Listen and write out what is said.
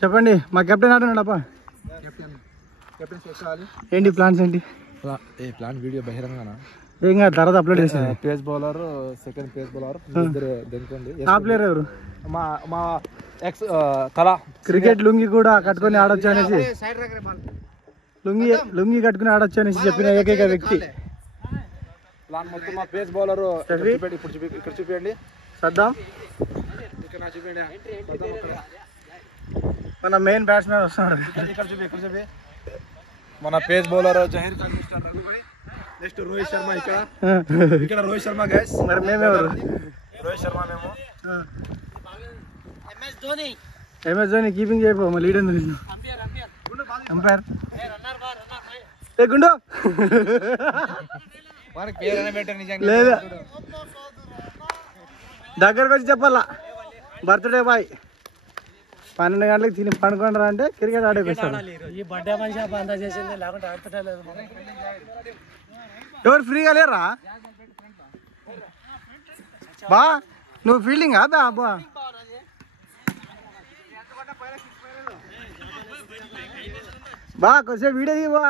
చెప్పండి మా కెప్టెన్ ఆడున్నాడప్పా. ఏంటి ప్లాన్స్ ఏంటి? ప్లాన్ వీడియో బహిరంగనా? ఏం కాదు, తర్వాత అప్లోడ్ చేసేది. Pace bowler, second pace bowler దెనుకోండి. టాప్ ప్లేయర్ ఎవరు? మా ఎక్స్ కళ క్రికెట్ లుంగి కూడా కట్టుకొని ఆడొచ్చు అనేసి, లుంగి కట్టుకుని ఆడొచ్చు అనేసి చెప్పిన ఏకైక వ్యక్తి. ప్లాన్ మొత్తం మా పేస్ బౌలర్ ఇక్కడ చూపించండి. సద్దాం మన మెయిన్ బ్యాట్స్మెన్ వస్తున్నాడు. ఇక్కడ చూపి. మన pace bowler Zaheer Khan, next Rohit Sharma. ఇక్కడ రోహిత్ శర్మ గైస్. మరి మేమెవరు? రోహిత్ శర్మ మేము. MS ధోని కీపింగ్ చేయబో, మా లీడ్ ఎందుకు? అంపైర్ ఏ గుండు లేదా దగ్గరకు వచ్చి చెప్పాలా, బర్త్డే బాయ్ 12 గంటలకు తిని పండుకుంటారా అంటే క్రికెట్ ఆడేపిస్తాడు. ఎవరు ఫ్రీగా లేరా బా? నువ్వు ఫీల్డింగ్ బా బా కొంచెం వీడియో దిగి బా.